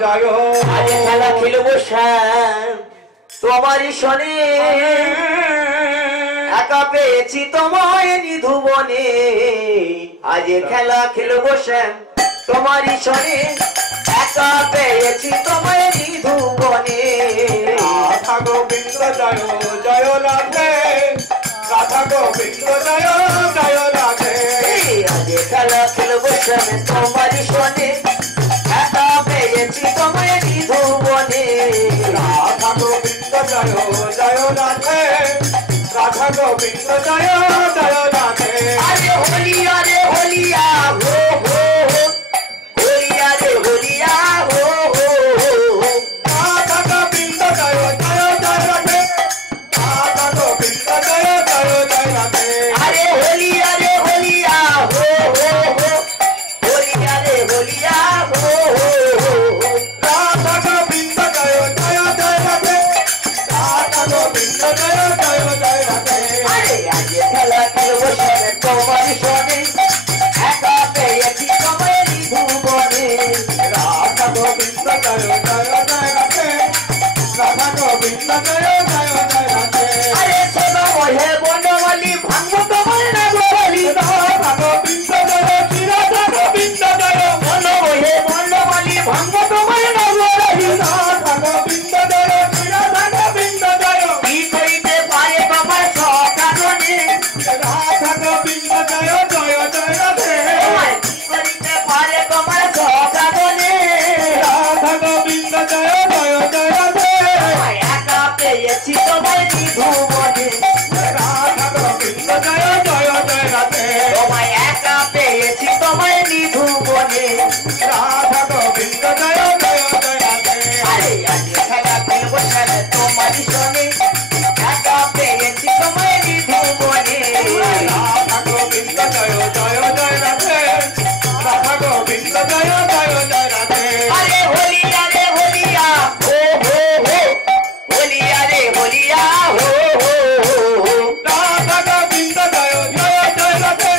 জয় আজ খেলা খেলবো শ্যাম তোমারই শনে একা পেয়েছি তোমায় নিধুবনে আজ খেলা খেলবো শ্যাম তোমারই শনে একা পেয়েছি তোমায় নিধুবনে রাধা গোবিন্দ জয় জয় রাধে রাধা গোবিন্দ জয় জয় রাধে আজ খেলা খেলবো শ্যাম তোমারই শনে একা পেয়েছি তোমায় নিধুবনে রাধা গোবিন্দ জয় জয় রাধে রাধা গোবিন্দ জয় জয় রাধে আরে হোলিয়া রে হোলিয়া হো হো হো হোলিয়া রে হোলিয়া হো হো হো রাধা গোবিন্দ জয় জয় জয় রাধে রাধা গোবিন্দ জয় জয় জয় রাধে আরে হোলিয়া রে হোলিয়া হো হো হো হোলিয়া রে হোলিয়া হো হো হো রাধা গোবিন্দ জয় জয় জয় রাধে রাধা গোবিন্দ জয় জয় জয় রাধে আরে আজ খেলা খেলবো শোনে তোমার শোনে একা পেয়েছি তোমায় নিধুবনে রাধা গোবিন্দ জয় জয় জয় রাধে রাধা গোবিন্দ জয় জয় জয় রাধে আরে শোনো হে বনমালী ভাঙবো তোমার নাগরালি রাধা গোবিন্দ জয় শ্রী রাধা গোবিন্দ জয় শোনো হে বনমালী ভাঙবো তোমার নাগরালি রাধা গোবিন্দ জয় শ্রী রাধা গোবিন্দ জয় কি করিতে পারে তোমার সকারণে রাধা গোবিন্দ জয় জয় জয় রাধে কি করিতে পারে তোমার সকারণে রাধা গোবিন্দ জয় জয় জয় রাধে একা পেয়েছি তোমায় নিধুবনে রাধা গোবিন্দ জয় জয় জয় রাধে তোমায় একা পেয়েছি তোমায় নিধুবনে রাধা গোবিন্দ জয় জয় জয় রাধে আরে আজ খেলা খেলবো খেলে তোমারই শোনে একা পেয়েছি তোমায় নিধুবনে রাধা গোবিন্দ জয় জয় জয় রাধে রাধা গোবিন্দ জয় জয় জয় রাধে আরে হোলিয়া রে হোলিয়া হো হো হো হোলিয়া রে হোলিয়া হো হো হো রাধা গোবিন্দ জয় জয় জয় রাধে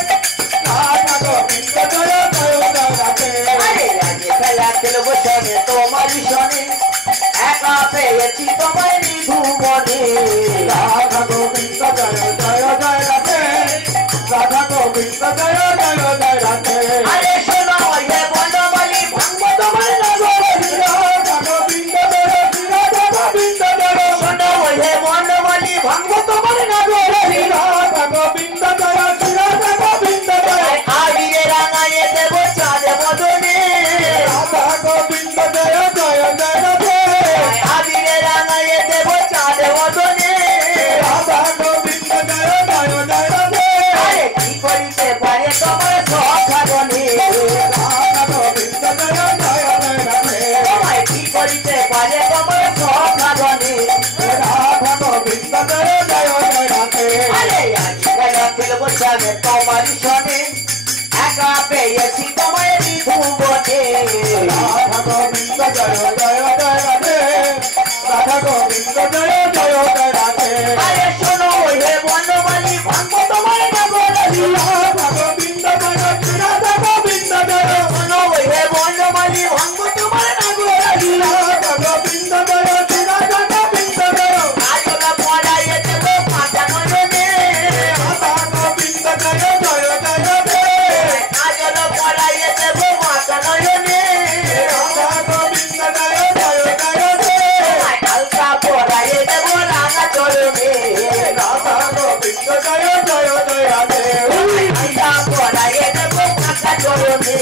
রাধা গোবিন্দ জয় জয় জয় রাধে আরে আজ খেলা খেলবো শোনে তোমারই শোনে একা পেয়েছি তোমায় নিধুবনে রাধা গোবিন্দ জয় জয় জয় রাধে রাধা গোবিন্দ জয় জয় জয় রাধে আরে শোনো হে বনমালী ভাঙবো তোমার নাগরালি রাধা গোবিন্দ জয় শ্রী রাধা গোবিন্দ জয় শোনো হে বনমালী ভাঙবো তোমার নাগরালি রাধা গোবিন্দ জয় শ্রী রাধা গোবিন্দ জয় আবিরে রাঙায়ে দেব চাঁদ বদনে রাধা গোবিন্দ জয় জয় জয় রাধে আবিরে রাঙায়ে দেব চাঁদ বদনে রাধা গোবিন্দ জয় জয় জয় রাধে আরে কি করিতে পারে তোমার সখাগণে রাধা গোবিন্দ জয় জয় জয় রাধে তোমায় কি করিতে পারে তোমার সখাগণে রাধা গোবিন্দ জয় জয় জয় রাধে আরে আজ খেলা খেলবো সামনে তোমারই শোনে একা পেয়েছি তোমায় নিধুবনে রাধা গোবিন্দ জয় জয় জয় রাধে রাধা গোবিন্দ জয় জয় জয় রাধে আরে শোনো হে বনমালী ভাঙবো তোমার নাগরালি রাধা গোবিন্দ জয় শ্রী রাধা গোবিন্দ জয় শোনো হে বনমালী ভাঙবো তোমার নাগরালি রাধা গোবিন্দ জয় শ্রী রাধা গোবিন্দ জয় আজলা পড়াইয়ে দেবো মাথা নয়নে রাধা গোবিন্দ জয় জয় জয় রাধে আজলা পড়াইয়ে দেবো মাথা নয়নে রাধা গোবিন্দ জয় জয় জয় রাধে হালকা পড়াইয়ে দেবো রাঙা চরণে রাধা গোবিন্দ জয় জয় জয় রাধে হালকা পড়াইয়ে দেবো মাথা চরণে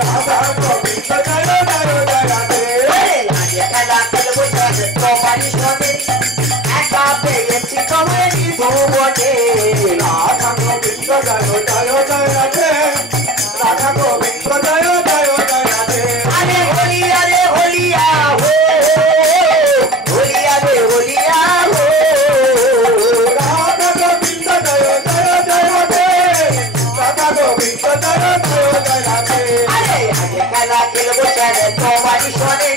রাধা গোবিন্দ জয় জয় জয় রাধে আজ খেলা খেলবো সামনে তোমারই শোনে একা পেয়েছি তোমায় নিধুবনে রাধা গোবিন্দ জয় জয় জয় রাধে রাধা গোবিন্দ জয় জয় জয় রাধে আরে হোলিয়া রে হোলিয়া হো হোলিয়া রে হোলিয়া হো রাধা গোবিন্দ জয় জয় জয় রাধে রাধা গোবিন্দ জয় জয় জয় রাধে আরে আজ খেলা খেলবো সামনে তোমারই শোনে